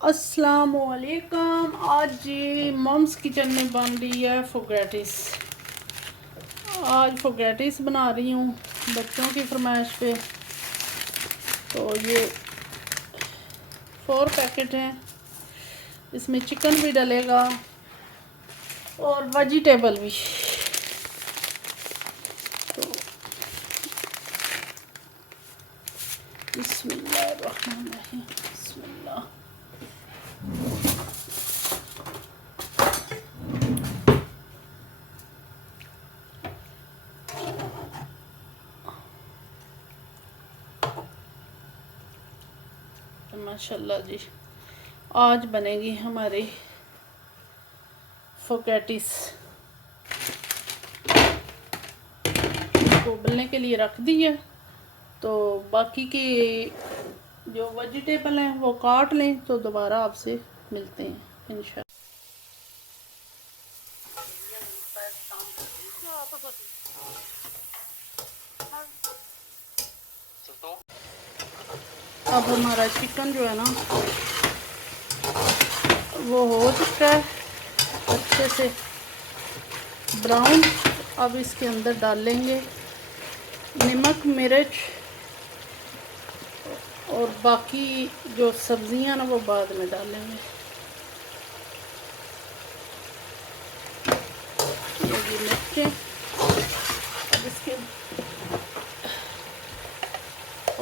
अस्सलाम वालेकुम। आज जी मम्स किचन में बन रही है फोगैटिस। आज फोगैटिस बना रही हूँ बच्चों की फरमाइश पे। तो ये 4 पैकेट हैं, इसमें चिकन भी डलेगा और वेजिटेबल भी। तो बिस्मिल्लाहिर्रहमानिर्रहीम। बिस्मिल्लाह। माशाल्लाह जी, आज बनेगी हमारी फोगैटिस। इसको उबलने के लिए रख दी है, तो बाकी के जो वेजिटेबल हैं वो काट लें, तो दोबारा आपसे मिलते हैं इंशाल्लाह। अब हमारा चिकन जो है ना वो हो चुका है अच्छे से ब्राउन। अब इसके अंदर डालेंगे नमक, मिर्च और बाकी जो सब्जियां ना वो बाद में डालेंगे। ये भी मिर्चें, अब इसके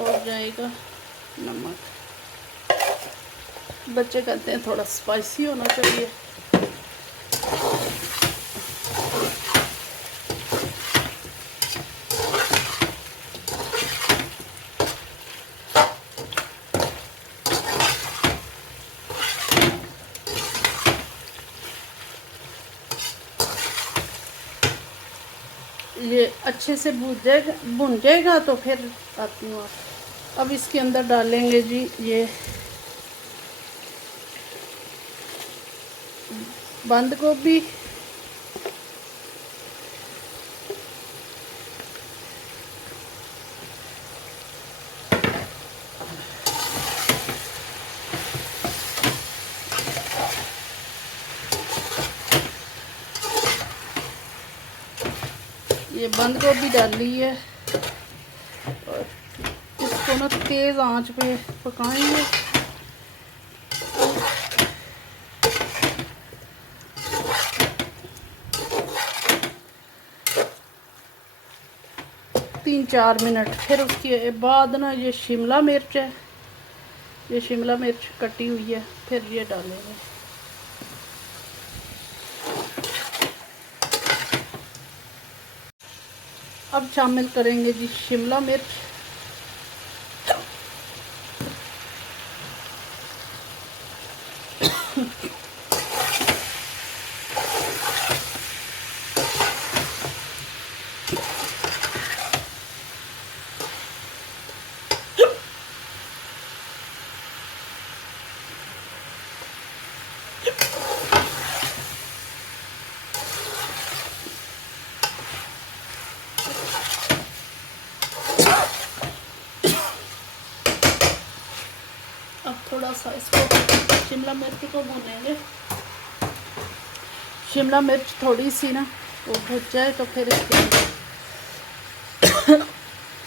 और जाएगा नमक। बच्चे कहते हैं थोड़ा स्पाइसी होना चाहिए। ये अच्छे से भुन जाएगा तो फिर आती हूँ। अब इसके अंदर डालेंगे जी ये बंद गोभी, ये बंद गोभी डाली है और इसको ना तेज़ आंच पे पकाएंगे। तीन चार मिनट। फिर उसके बाद ना ये शिमला मिर्च है, ये शिमला मिर्च कटी हुई है, फिर ये डालेंगे। अब शामिल करेंगे जी शिमला मिर्च, अब थोड़ा सा इसको शिमला मिर्च को भूनेंगे। शिमला मिर्च थोड़ी सी ना वो भुज जाए तो फिर इसके अंदर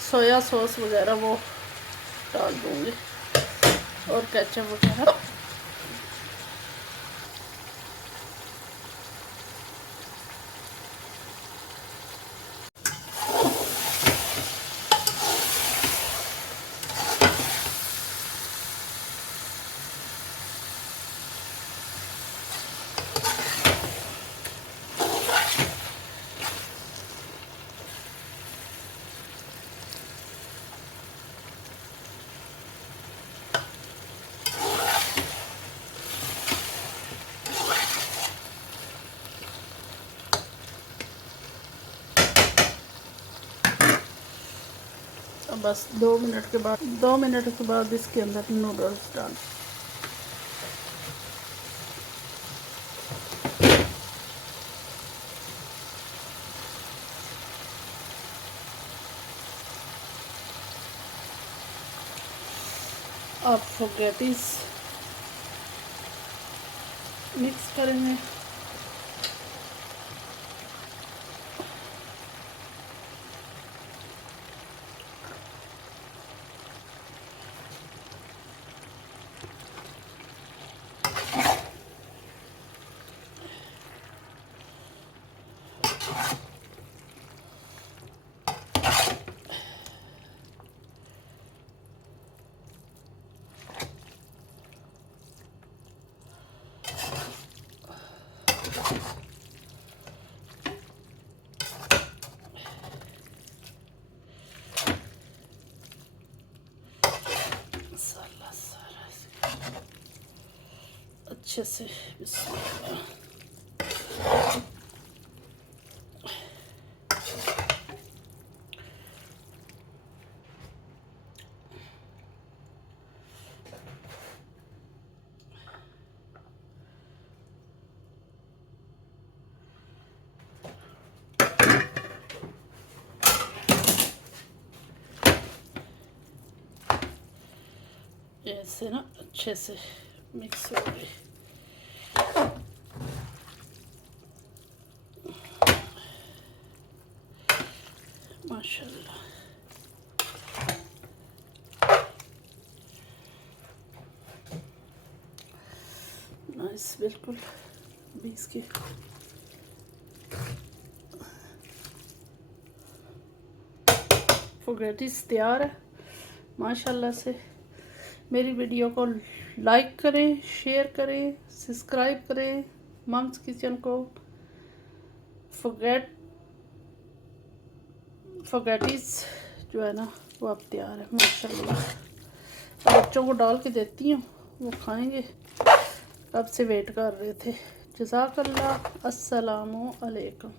सोया सॉस वगैरह वो डाल दूँगी और केचप वगैरह। बस 2 मिनट के बाद इसके अंदर नूडल्स डाल। अब फोगैटिस मिक्स करेंगे। अच्छे से बिस्मिल्लाह। ऐसे ना अच्छे से मिक्स हो गए। माशाल्लाह नाइस, बिल्कुल 20 के। फुगैटिस तैयार है माशाल्लाह से। मेरी वीडियो को लाइक करें, शेयर करें, सब्सक्राइब करें। मम्स किचन को फुगैटिस जो है ना वो अब तैयार है माशाल्लाह। बच्चों को डाल के देती हूँ, वो खाएंगे। कब से वेट कर रहे थे। जज़ाकल्लाह। अस्सलामु अलैकुम।